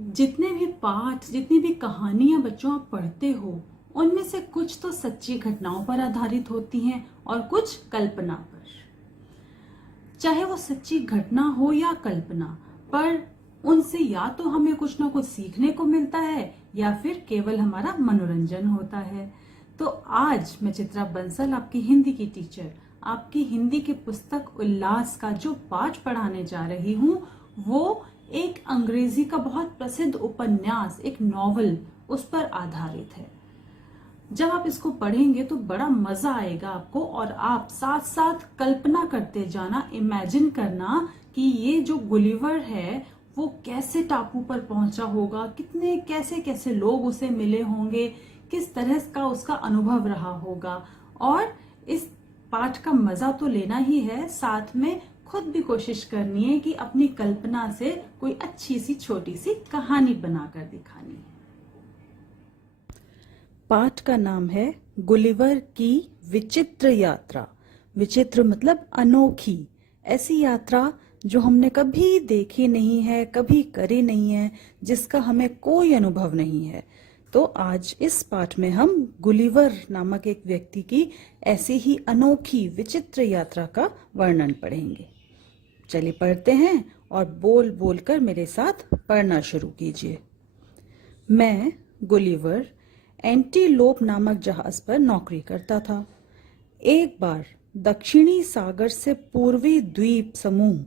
जितने भी पाठ, जितनी भी कहानियां बच्चों आप पढ़ते हो, उनमें से कुछ तो सच्ची घटनाओं पर आधारित होती हैं और कुछ कल्पना पर। चाहे वो सच्ची घटना हो या कल्पना, पर उनसे या तो हमें कुछ ना कुछ सीखने को मिलता है या फिर केवल हमारा मनोरंजन होता है। तो आज मैं चित्रा बंसल, आपकी हिंदी की टीचर, आपकी हिंदी की पुस्तक उल्लास का जो पाठ पढ़ाने जा रही हूँ, वो एक अंग्रेजी का बहुत प्रसिद्ध उपन्यास, एक नॉवल, उस पर आधारित है। जब आप इसको पढ़ेंगे तो बड़ा मजा आएगा आपको, और आप साथ साथ कल्पना करते जाना, इमेजिन करना कि ये जो गुलिवर है वो कैसे टापू पर पहुंचा होगा, कितने कैसे कैसे लोग उसे मिले होंगे, किस तरह का उसका अनुभव रहा होगा। और इस पाठ का मजा तो लेना ही है, साथ में खुद भी कोशिश करनी है कि अपनी कल्पना से कोई अच्छी सी छोटी सी कहानी बनाकर दिखानी है। पाठ का नाम है गुलिवर की विचित्र यात्रा। विचित्र मतलब अनोखी, ऐसी यात्रा जो हमने कभी देखी नहीं है, कभी करी नहीं है, जिसका हमें कोई अनुभव नहीं है। तो आज इस पाठ में हम गुलिवर नामक एक व्यक्ति की ऐसी ही अनोखी विचित्र यात्रा का वर्णन पढ़ेंगे। चलिए पढ़ते हैं, और बोल बोल कर मेरे साथ पढ़ना शुरू कीजिए। मैं गुलिवर एंटीलोप नामक जहाज पर नौकरी करता था। एक बार दक्षिणी सागर से पूर्वी द्वीप समूह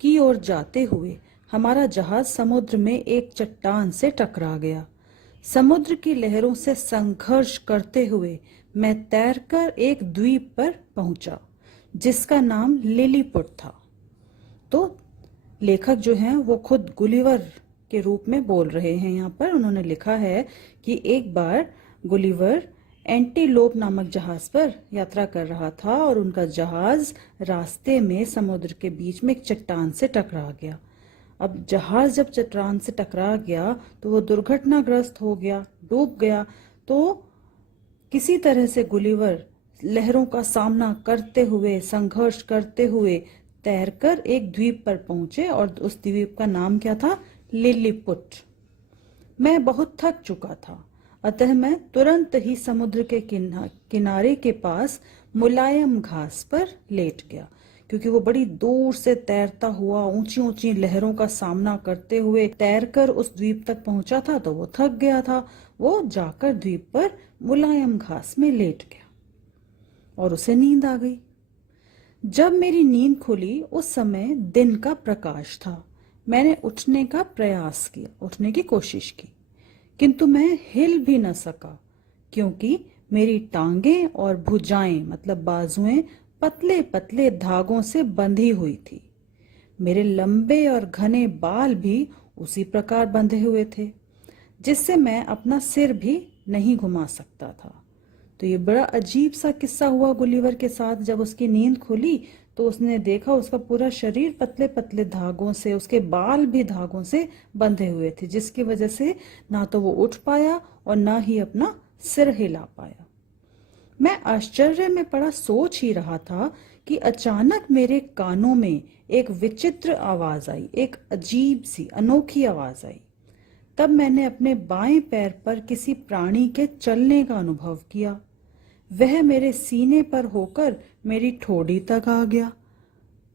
की ओर जाते हुए हमारा जहाज समुद्र में एक चट्टान से टकरा गया। समुद्र की लहरों से संघर्ष करते हुए मैं तैरकर एक द्वीप पर पहुंचा, जिसका नाम लिलीपुट था। तो लेखक जो हैं वो खुद गुलिवर के रूप में बोल रहे हैं। यहाँ पर उन्होंने लिखा है कि एक बार गुलिवर एंटीलोप नामक जहाज पर यात्रा कर रहा था और उनका जहाज रास्ते में समुद्र के बीच में एक चट्टान से टकरा गया। अब जहाज जब चट्टान से टकरा गया तो वो दुर्घटनाग्रस्त हो गया, डूब गया। तो किसी तरह से गुलिवर लहरों का सामना करते हुए, संघर्ष करते हुए तैरकर एक द्वीप पर पहुंचे, और उस द्वीप का नाम क्या था? लिलीपुट। मैं बहुत थक चुका था, अतः मैं तुरंत ही समुद्र के किनारे के पास मुलायम घास पर लेट गया, क्योंकि वो बड़ी दूर से तैरता हुआ ऊंची ऊंची लहरों का सामना करते हुए तैरकर उस द्वीप तक पहुंचा था, तो वो थक गया था। वो जाकर द्वीप पर मुलायम घास में लेट गया और उसे नींद आ गई। जब मेरी नींद खुली उस समय दिन का प्रकाश था। मैंने उठने का प्रयास किया, उठने की कोशिश की, किंतु मैं हिल भी न सका, क्योंकि मेरी टांगें और भुजाएं मतलब बाजुएं पतले पतले धागों से बंधी हुई थी। मेरे लंबे और घने बाल भी उसी प्रकार बंधे हुए थे, जिससे मैं अपना सिर भी नहीं घुमा सकता था। तो ये बड़ा अजीब सा किस्सा हुआ गुलिवर के साथ। जब उसकी नींद खुली तो उसने देखा उसका पूरा शरीर पतले पतले धागों से, उसके बाल भी धागों से बंधे हुए थे, जिसकी वजह से ना तो वो उठ पाया और ना ही अपना सिर हिला पाया। मैं आश्चर्य में पड़ा सोच ही रहा था कि अचानक मेरे कानों में एक विचित्र आवाज आई, एक अजीब सी अनोखी आवाज आई। तब मैंने अपने बाएं पैर पर किसी प्राणी के चलने का अनुभव किया। वह मेरे सीने पर होकर मेरी ठोड़ी तक आ गया।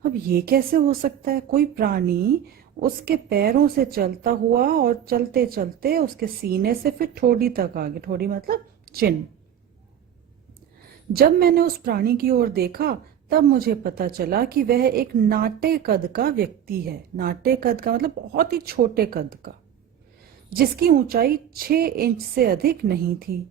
अब ये कैसे हो सकता है? कोई प्राणी उसके पैरों से चलता हुआ और चलते चलते उसके सीने से फिर ठोड़ी तक आ गया। ठोड़ी मतलब चिन्ह। जब मैंने उस प्राणी की ओर देखा तब मुझे पता चला कि वह एक नाटे कद का व्यक्ति है। नाटे कद का मतलब बहुत ही छोटे कद का, जिसकी ऊंचाई 6 इंच से अधिक नहीं थी।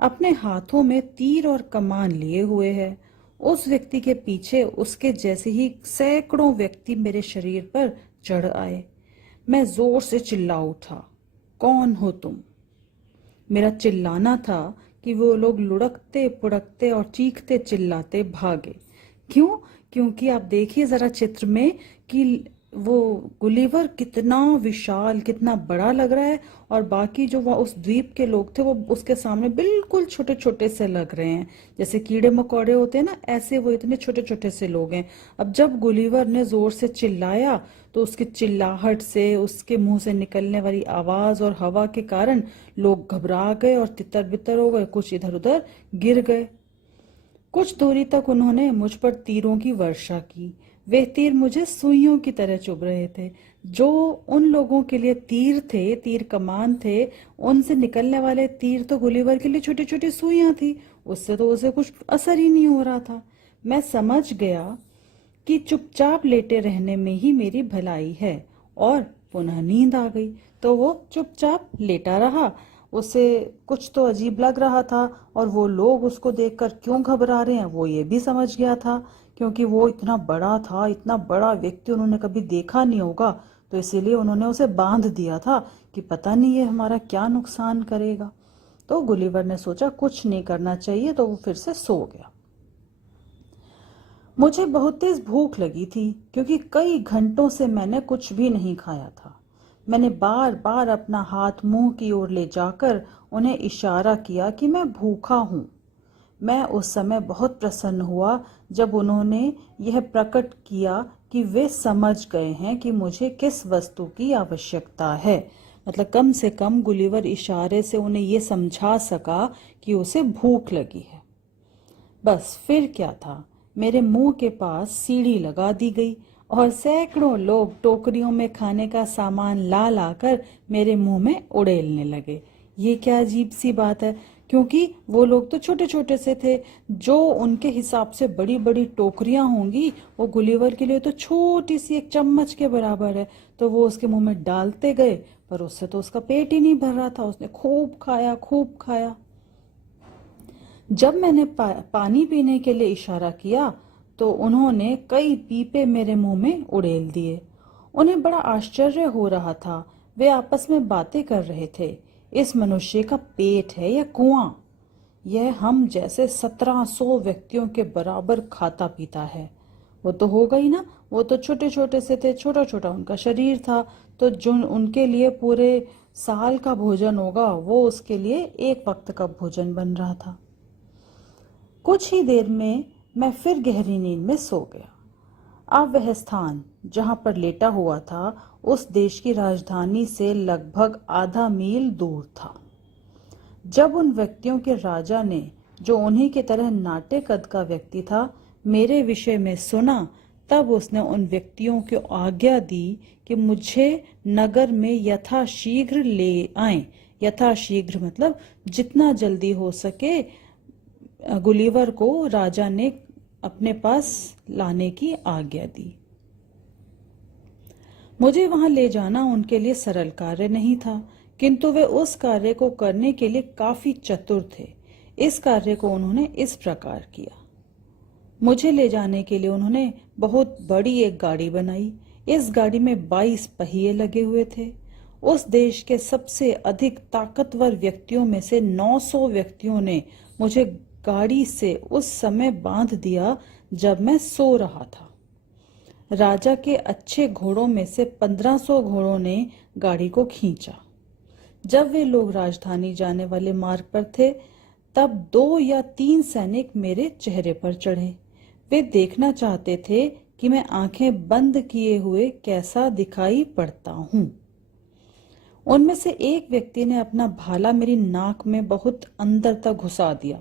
अपने हाथों में तीर और कमान लिए हुए है। उस व्यक्ति के पीछे उसके जैसे ही सैकड़ों व्यक्ति मेरे शरीर पर चढ़ आए। मैं जोर से चिल्ला उठा, कौन हो तुम? मेरा चिल्लाना था कि वो लोग लुढ़कते पुढ़कते और चीखते चिल्लाते भागे। क्यों? क्योंकि आप देखिए जरा चित्र में कि वो गुलिवर कितना विशाल, कितना बड़ा लग रहा है, और बाकी जो वह उस द्वीप के लोग थे वो उसके सामने बिल्कुल छोटे छोटे से लग रहे हैं, जैसे कीड़े मकोड़े होते हैं ना, ऐसे वो इतने छोटे छोटे से लोग हैं। अब जब गुलिवर ने जोर से चिल्लाया तो उसकी चिल्लाहट से, उसके मुंह से निकलने वाली आवाज और हवा के कारण लोग घबरा गए और तितर बितर हो गए, कुछ इधर उधर गिर गए। कुछ दूरी तक उन्होंने मुझ पर तीरों की वर्षा की। वे तीर मुझे सुइयों की तरह चुभ रहे थे। जो उन लोगों के लिए तीर थे, तीर कमान थे, उनसे निकलने वाले तीर तो गुलिवर के लिए छोटी छोटी सुइयां थी। उससे तो उसे कुछ असर ही नहीं हो रहा था। मैं समझ गया कि चुपचाप लेटे रहने में ही मेरी भलाई है, और पुनः नींद आ गई। तो वो चुपचाप लेटा रहा। उसे कुछ तो अजीब लग रहा था, और वो लोग उसको देखकर क्यों घबरा रहे हैं वो ये भी समझ गया था, क्योंकि वो इतना बड़ा था, इतना बड़ा व्यक्ति उन्होंने कभी देखा नहीं होगा। तो इसीलिए उन्होंने उसे बांध दिया था कि पता नहीं ये हमारा क्या नुकसान करेगा। तो गुलिवर ने सोचा कुछ नहीं करना चाहिए, तो वो फिर से सो गया। मुझे बहुत तेज भूख लगी थी, क्योंकि कई घंटों से मैंने कुछ भी नहीं खाया था। मैंने बार बार अपना हाथ मुंह की ओर ले जाकर उन्हें इशारा किया कि मैं भूखा हूँ। मैं उस समय बहुत प्रसन्न हुआ जब उन्होंने यह प्रकट किया कि वे समझ गए हैं कि मुझे किस वस्तु की आवश्यकता है। मतलब कम से कम गुलिवर इशारे से उन्हें ये समझा सका कि उसे भूख लगी है। बस फिर क्या था, मेरे मुंह के पास सीढ़ी लगा दी गई और सैकड़ों लोग टोकरियों में खाने का सामान ला लाकर मेरे मुंह में उड़ेलने लगे। ये क्या अजीब सी बात है, क्योंकि वो लोग तो छोटे छोटे से थे। जो उनके हिसाब से बड़ी बड़ी टोकरियां होंगी, वो गुलिवर के लिए तो छोटी सी एक चम्मच के बराबर है। तो वो उसके मुंह में डालते गए, पर उससे तो उसका पेट ही नहीं भर रहा था। उसने खूब खाया, खूब खाया। जब मैंने पानी पीने के लिए इशारा किया तो उन्होंने कई पीपे मेरे मुंह में उड़ेल दिए। उन्हें बड़ा आश्चर्य हो रहा था। वे आपस में बातें कर रहे थे, इस मनुष्य का पेट है या कुआं? यह हम जैसे 1700 व्यक्तियों के बराबर खाता पीता है। वो तो होगा ही ना, वो तो छोटे छोटे से थे, छोटा छोटा उनका शरीर था। तो जो उनके लिए पूरे साल का भोजन होगा, वो उसके लिए एक वक्त का भोजन बन रहा था। कुछ ही देर में मैं फिर गहरी नींद में सो गया। अब वह स्थान जहां पर लेटा हुआ था उस देश की राजधानी से लगभग आधा मील दूर था। जब उन व्यक्तियों के राजा ने, जो उन्हीं की तरह नाटे कद का व्यक्ति था, मेरे विषय में सुना, तब उसने उन व्यक्तियों को आज्ञा दी कि मुझे नगर में यथाशीघ्र ले आएं। यथाशीघ्र मतलब जितना जल्दी हो सके गुलिवर को राजा ने अपने पास लाने की आज्ञा दी। मुझे वहां ले जाना उनके लिए सरल कार्य नहीं था, किंतु वे उस कार्य को करने के लिए काफी चतुर थे। इस कार्य को उन्होंने इस प्रकार किया। मुझे ले जाने के लिए उन्होंने बहुत बड़ी एक गाड़ी बनाई। इस गाड़ी में 22 पहिए लगे हुए थे। उस देश के सबसे अधिक ताकतवर व्यक्तियों में से 900 व्यक्तियों ने मुझे गाड़ी से उस समय बांध दिया जब मैं सो रहा था। राजा के अच्छे घोड़ों में से 1500 घोड़ों ने गाड़ी को खींचा। जब वे लोग राजधानी जाने वाले मार्ग पर थे, तब 2 या 3 सैनिक मेरे चेहरे पर चढ़े। वे देखना चाहते थे कि मैं आंखें बंद किए हुए कैसा दिखाई पड़ता हूं। उनमें से एक व्यक्ति ने अपना भाला मेरी नाक में बहुत अंदर तक घुसा दिया।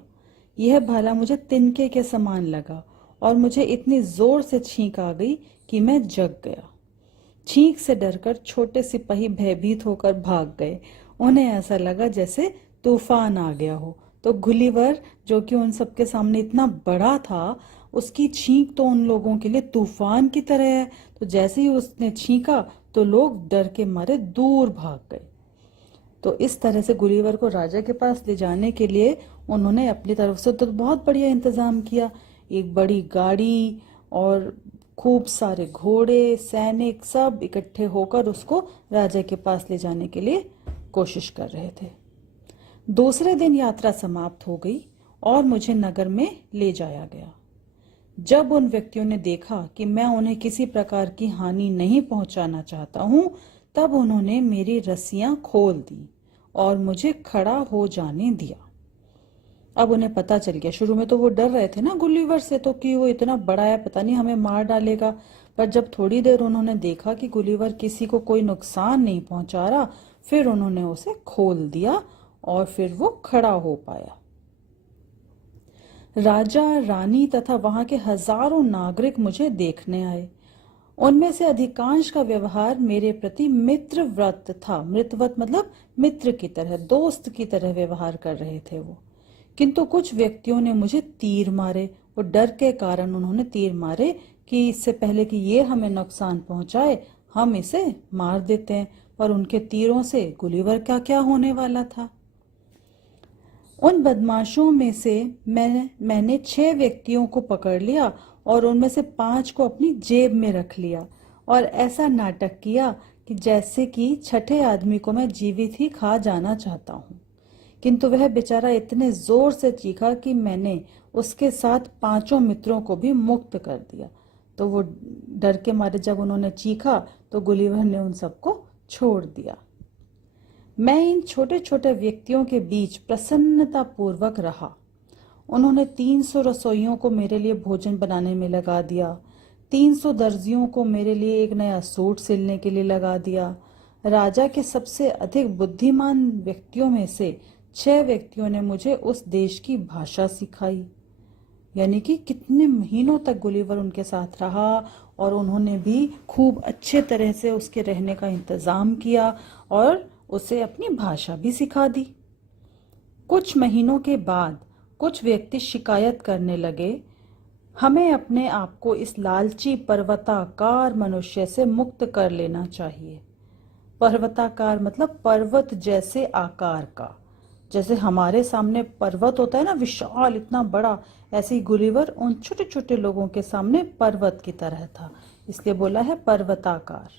यह भाला मुझे तिनके के समान लगा और मुझे इतनी जोर से छींक आ गई कि मैं जग गया। छींक से डरकर छोटे सिपाही भयभीत होकर भाग गए। उन्हें ऐसा लगा जैसे तूफान आ गया हो। तो गुलिवर, जो कि उन सबके सामने इतना बड़ा था, उसकी छींक तो उन लोगों के लिए तूफान की तरह है। तो जैसे ही उसने छींका तो लोग डर के मारे दूर भाग गए। तो इस तरह से गुलिवर को राजा के पास ले जाने के लिए उन्होंने अपनी तरफ से तो बहुत बढ़िया इंतजाम किया। एक बड़ी गाड़ी और खूब सारे घोड़े, सैनिक सब इकट्ठे होकर उसको राजा के पास ले जाने के लिए कोशिश कर रहे थे। दूसरे दिन यात्रा समाप्त हो गई और मुझे नगर में ले जाया गया। जब उन व्यक्तियों ने देखा कि मैं उन्हें किसी प्रकार की हानि नहीं पहुंचाना चाहता हूं, तब उन्होंने मेरी रस्सियां खोल दी और मुझे खड़ा हो जाने दिया। अब उन्हें पता चल गया, शुरू में तो वो डर रहे थे ना गुलिवर से, तो कि वो इतना बड़ा है, पता नहीं हमें मार डालेगा। पर जब थोड़ी देर उन्होंने देखा कि गुलिवर किसी को कोई नुकसान नहीं पहुंचा रहा, फिर उन्होंने उसे खोल दिया और फिर वो खड़ा हो पाया। राजा, रानी तथा वहां के हजारों नागरिक मुझे देखने आए। उनमें से अधिकांश का व्यवहार मेरे प्रति मित्रवत था। मित्रवत मतलब मित्र की तरह, दोस्त की तरह व्यवहार कर रहे थे वो। किंतु कुछ व्यक्तियों ने मुझे तीर मारे। वो डर के कारण उन्होंने तीर मारे कि इससे पहले कि ये हमें नुकसान पहुंचाए, हम इसे मार देते हैं। पर उनके तीरों से गुलिवर का क्या होने वाला था। उन बदमाशों में से मैंने 6 व्यक्तियों को पकड़ लिया और उनमें से 5 को अपनी जेब में रख लिया और ऐसा नाटक किया कि जैसे कि छठे आदमी को मैं जीवित ही खा जाना चाहता हूँ। किंतु वह बेचारा इतने जोर से चीखा कि मैंने उसके साथ 5 मित्रों को भी मुक्त कर दिया। तो वो डर के मारे जब उन्होंने चीखा तो गुलिवर ने उन सबको छोड़ दिया। मैं इन छोटे छोटे व्यक्तियों के बीच प्रसन्नता पूर्वक रहा। उन्होंने 300 रसोइयों को मेरे लिए भोजन बनाने में लगा दिया, 300 दर्जियों को मेरे लिए एक नया सूट सिलने के लिए लगा दिया। राजा के सबसे अधिक बुद्धिमान व्यक्तियों में से 6 व्यक्तियों ने मुझे उस देश की भाषा सिखाई। यानी कि कितने महीनों तक गुलिवर उनके साथ रहा और उन्होंने भी खूब अच्छे तरह से उसके रहने का इंतजाम किया और उसे अपनी भाषा भी सिखा दी। कुछ महीनों के बाद कुछ व्यक्ति शिकायत करने लगे, हमें अपने आप को इस लालची पर्वताकार मनुष्य से मुक्त कर लेना चाहिए। पर्वताकार मतलब पर्वत जैसे आकार का। जैसे हमारे सामने पर्वत होता है ना, विशाल इतना बड़ा, ऐसे ही गुलिवर उन छोटे छोटे लोगों के सामने पर्वत की तरह था, इसलिए बोला है पर्वताकार।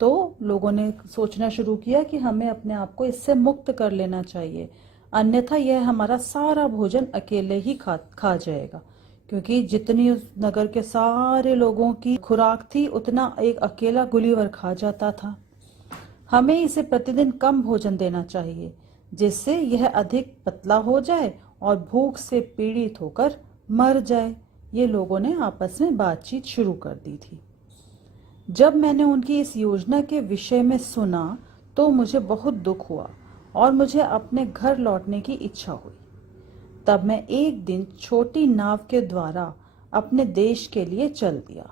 तो लोगों ने सोचना शुरू किया कि हमें अपने आप को इससे मुक्त कर लेना चाहिए, अन्यथा यह हमारा सारा भोजन अकेले ही खा जाएगा। क्योंकि जितनी उस नगर के सारे लोगों की खुराक थी उतना एक अकेला गुलिवर खा जाता था। हमें इसे प्रतिदिन कम भोजन देना चाहिए जिससे यह अधिक पतला हो जाए और भूख से पीड़ित होकर मर जाए। ये लोगों ने आपस में बातचीत शुरू कर दी थी। जब मैंने उनकी इस योजना के विषय में सुना तो मुझे बहुत दुख हुआ और मुझे अपने घर लौटने की इच्छा हुई। तब मैं एक दिन छोटी नाव के द्वारा अपने देश के लिए चल दिया।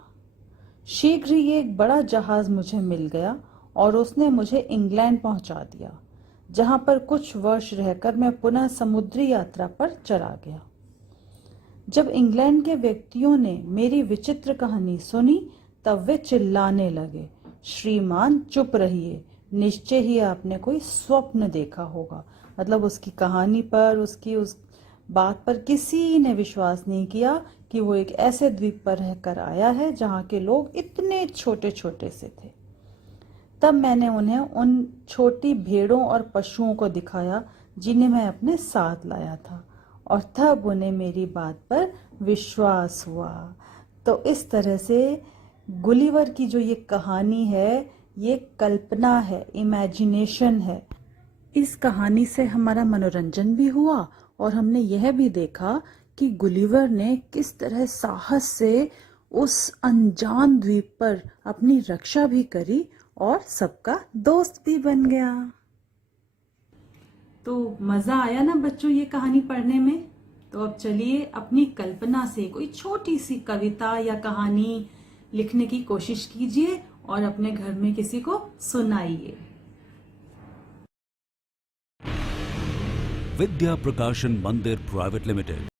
शीघ्र ही एक बड़ा जहाज मुझे मिल गया और उसने मुझे इंग्लैंड पहुंचा दिया, जहां पर कुछ वर्ष रहकर मैं पुनः समुद्री यात्रा पर चला गया। जब इंग्लैंड के व्यक्तियों ने मेरी विचित्र कहानी सुनी तब वे चिल्लाने लगे, श्रीमान चुप रहिए, निश्चय ही आपने कोई स्वप्न देखा होगा। मतलब उसकी कहानी पर, उसकी उस बात पर किसी ने विश्वास नहीं किया कि वो एक ऐसे द्वीप पर रहकर आया है जहाँ के लोग इतने छोटे छोटे से थे। तब मैंने उन्हें उन छोटी भेड़ों और पशुओं को दिखाया जिन्हें मैं अपने साथ लाया था और तब उन्हें मेरी बात पर विश्वास हुआ। तो इस तरह से गुलिवर की जो ये कहानी है, ये कल्पना है, इमेजिनेशन है। इस कहानी से हमारा मनोरंजन भी हुआ और हमने यह भी देखा कि गुलिवर ने किस तरह साहस से उस अनजान द्वीप पर अपनी रक्षा भी करी और सबका दोस्त भी बन गया। तो मजा आया ना बच्चों ये कहानी पढ़ने में। तो अब चलिए अपनी कल्पना से कोई छोटी सी कविता या कहानी लिखने की कोशिश कीजिए और अपने घर में किसी को सुनाइए। विद्या प्रकाशन मंदिर प्राइवेट लिमिटेड।